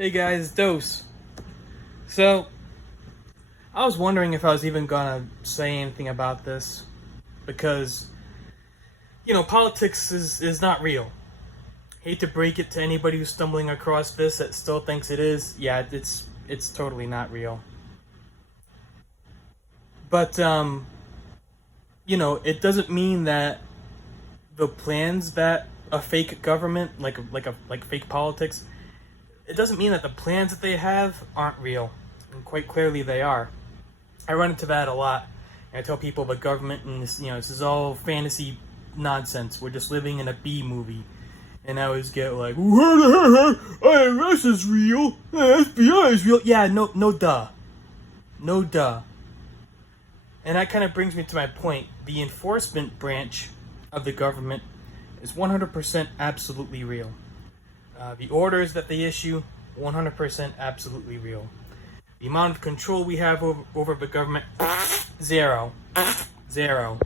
Hey guys, Dose. So, I was wondering if I was even gonna say anything about this because, politics is not real. Hate to break it to anybody who's stumbling across this that still thinks it is. Yeah, it's totally not real. But it doesn't mean that the plans that a fake government, like fake politics, it doesn't mean that the plans that they have aren't real. And quite clearly they are. I run into that a lot. And I tell people the government and this is all fantasy nonsense. We're just living in a B movie. And I always get like, IRS is real, FBI is real. Yeah, no duh. No duh. And that kind of brings me to my point. The enforcement branch of the government is 100% absolutely real. The orders that they issue, 100% absolutely real. The amount of control we have over the government, zero. Zero.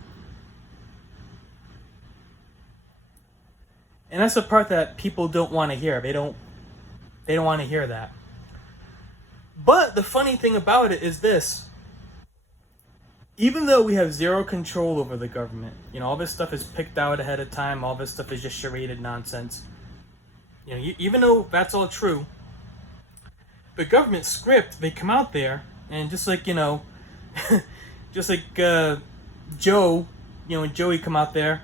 And that's the part that people don't want to hear. They don't want to hear that. But the funny thing about it is this. Even though we have zero control over the government, all this stuff is picked out ahead of time, all this stuff is just charaded nonsense. Even though that's all true, the government script, they come out there and just like, just like Joe, and Joey come out there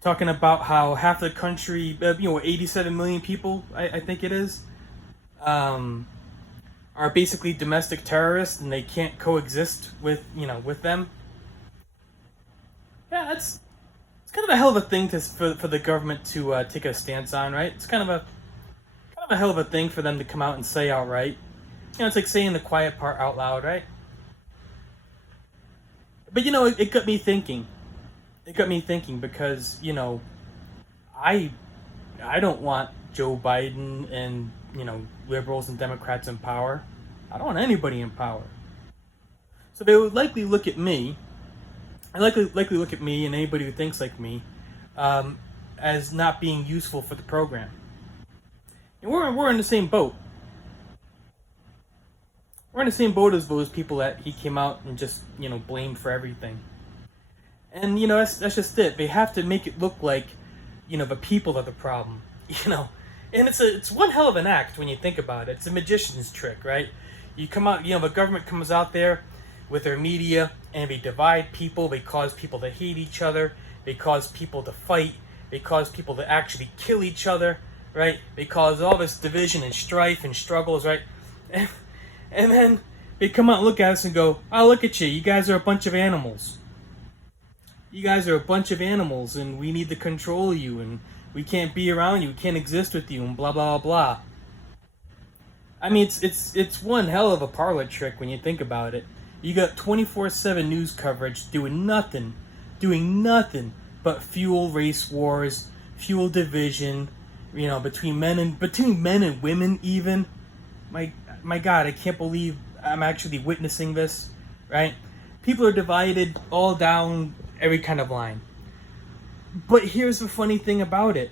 talking about how half the country, 87 million people, I think it is, are basically domestic terrorists and they can't coexist with them. Yeah, it's kind of a hell of a thing for the government to take a stance on, right? It's kind of a hell of a thing for them to come out and say outright. It's like saying the quiet part out loud, right? But it got me thinking. It got me thinking because I don't want Joe Biden and liberals and Democrats in power. I don't want anybody in power. So they would likely look at me, and likely look at me and anybody who thinks like me, as not being useful for the program. And we're in the same boat. We're in the same boat as those people that he came out and just blamed for everything. And that's just it. They have to make it look like the people are the problem. And it's one hell of an act when you think about it. It's a magician's trick, right? You come out, the government comes out there with their media and they divide people. They cause people to hate each other. They cause people to fight. They cause people to actually kill each other, right? They cause all this division and strife and struggles, right? And then they come out and look at us and go, oh, look at you. You guys are a bunch of animals. You guys are a bunch of animals and we need to control you and we can't be around you, we can't exist with you, and blah, blah, blah. I mean, it's one hell of a parlor trick when you think about it. You got 24/7 news coverage doing nothing but fuel race wars, fuel division, between men and women even. My God, I can't believe I'm actually witnessing this, right? People are divided all down every kind of line. But here's the funny thing about it.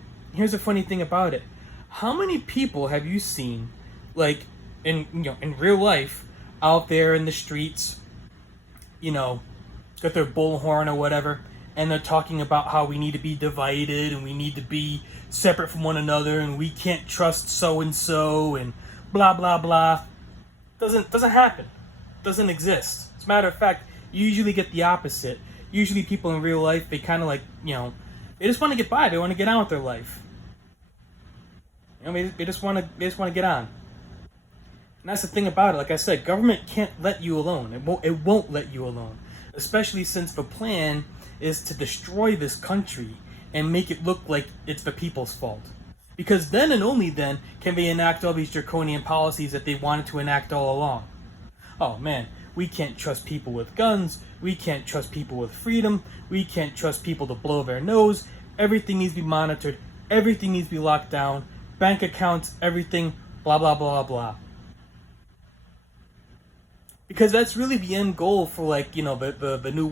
How many people have you seen, like in real life, out there in the streets, got their bullhorn or whatever, and they're talking about how we need to be divided and we need to be separate from one another and we can't trust so and so and blah blah blah. Doesn't happen. Doesn't exist. As a matter of fact, you usually get the opposite. Usually people in real life, they kind of like, they just want to get by. They want to get on with their life. They just want to get on. And that's the thing about it. Like I said, government can't let you alone. It won't let you alone. Especially since the plan is to destroy this country and make it look like it's the people's fault. Because then and only then can they enact all these draconian policies that they wanted to enact all along. Oh man, we can't trust people with guns. We can't trust people with freedom. We can't trust people to blow their nose. Everything needs to be monitored. Everything needs to be locked down. Bank accounts, everything, blah, blah, blah, blah. Because that's really the end goal for the New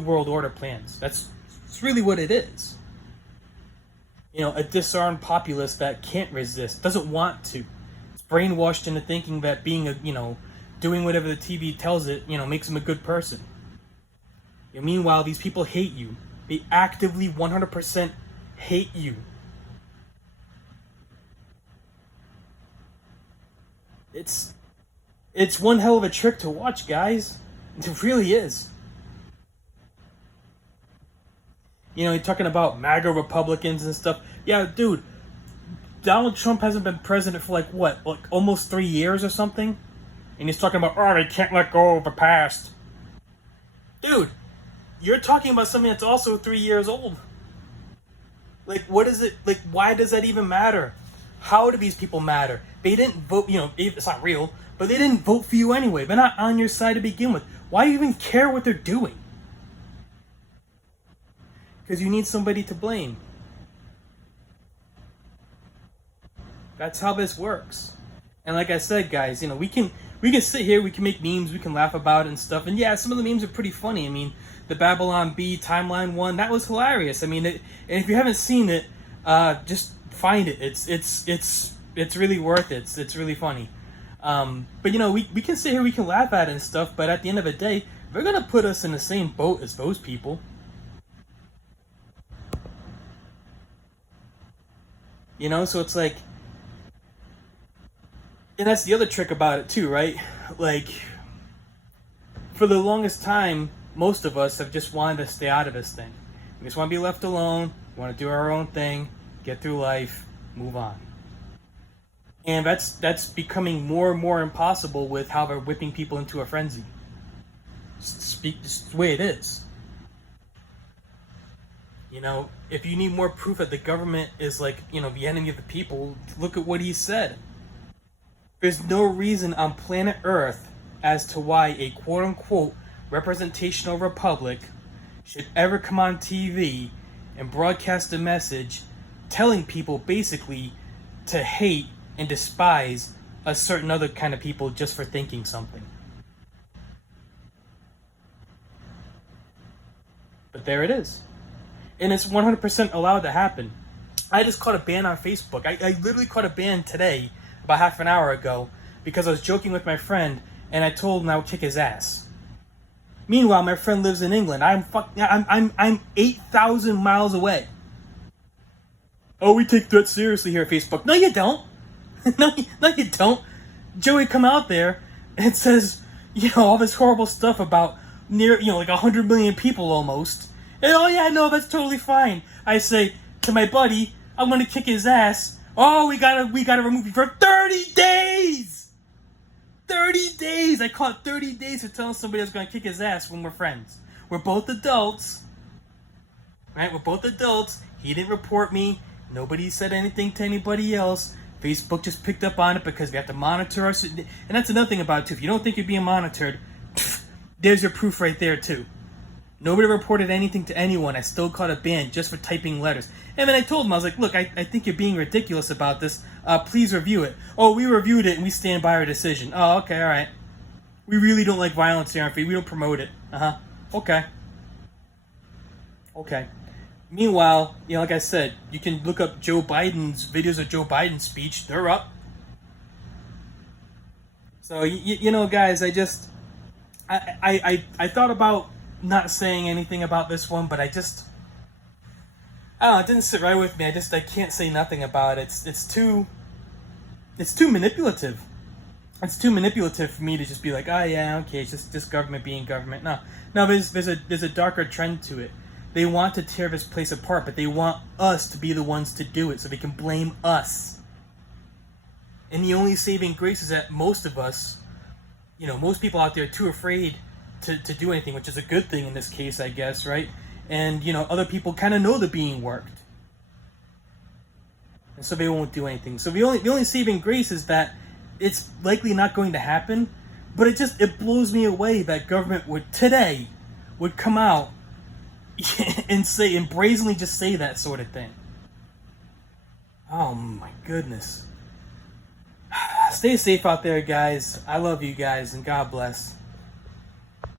World Order plans. That's really what it is. A disarmed populace that can't resist, doesn't want to. brainwashed into thinking that being a, doing whatever the TV tells it, makes them a good person. Meanwhile, these people hate you. They actively 100% hate you. It's one hell of a trick to watch, guys. It really is. You're talking about MAGA Republicans and stuff. Yeah, dude, Donald Trump hasn't been president for like almost 3 years or something? And he's talking about, oh, they can't let go of the past. Dude, you're talking about something that's also 3 years old. Like, what is it? Like, why does that even matter? How do these people matter? They didn't vote, it's not real, but they didn't vote for you anyway. They're not on your side to begin with. Why do you even care what they're doing? Because you need somebody to blame. That's how this works. And like I said, guys, we can sit here, we can make memes, we can laugh about it and stuff. And yeah, some of the memes are pretty funny. I mean, the Babylon Bee timeline one, that was hilarious. I mean, and if you haven't seen it, just find it. It's really worth it. It's really funny. But we can sit here, we can laugh at it and stuff. But at the end of the day, they're gonna put us in the same boat as those people. So it's like, and that's the other trick about it too, right? Like, for the longest time, most of us have just wanted to stay out of this thing. We just want to be left alone. We want to do our own thing, get through life, move on. And that's becoming more and more impossible with how they're whipping people into a frenzy. Just the way it is. If you need more proof that the government is the enemy of the people, look at what he said. There's no reason on planet Earth as to why a quote-unquote representational republic should ever come on TV and broadcast a message telling people basically to hate and despise a certain other kind of people just for thinking something. But there it is. And it's 100% allowed to happen. I just caught a ban on Facebook. I literally caught a ban today, about half an hour ago, because I was joking with my friend and I told him I would kick his ass. Meanwhile, my friend lives in England. I'm 8,000 miles away. Oh, we take threats seriously here at Facebook. No, you don't. no, you don't. Joey, come out there and it says, all this horrible stuff about like 100 million people almost. And, oh yeah, no, that's totally fine. I say to my buddy, I'm gonna kick his ass. Oh, we gotta remove you for 30 days! 30 days! I caught 30 days for telling somebody I was gonna kick his ass when we're friends. We're both adults. Right? We're both adults. He didn't report me. Nobody said anything to anybody else. Facebook just picked up on it because we have to monitor us. And that's another thing about it too. If you don't think you're being monitored, there's your proof right there too. Nobody reported anything to anyone. I still caught a ban just for typing letters. And then I told him, I was like, look, I think you're being ridiculous about this. Please review it. Oh, we reviewed it and we stand by our decision. Oh, okay, all right. We really don't like violence here on Facebook. We don't promote it. Uh-huh. Okay. Okay. Meanwhile, like I said, you can look up Joe Biden's videos of Joe Biden's speech. They're up. So, guys, I thought about not saying anything about this one, but I don't know, it didn't sit right with me. I can't say nothing about it. It's too manipulative. It's too manipulative for me to just be like, oh yeah, okay, it's just government being government. No, there's a darker trend to it. They want to tear this place apart, but they want us to be the ones to do it so they can blame us. And the only saving grace is that most of us, most people out there are too afraid to do anything, which is a good thing in this case, I guess, right? And, other people kind of know they're being worked. And so they won't do anything. So the only saving grace is that it's likely not going to happen, but it blows me away that government would come out and brazenly just say that sort of thing. Oh my goodness. Stay safe out there, guys. I love you guys, and God bless.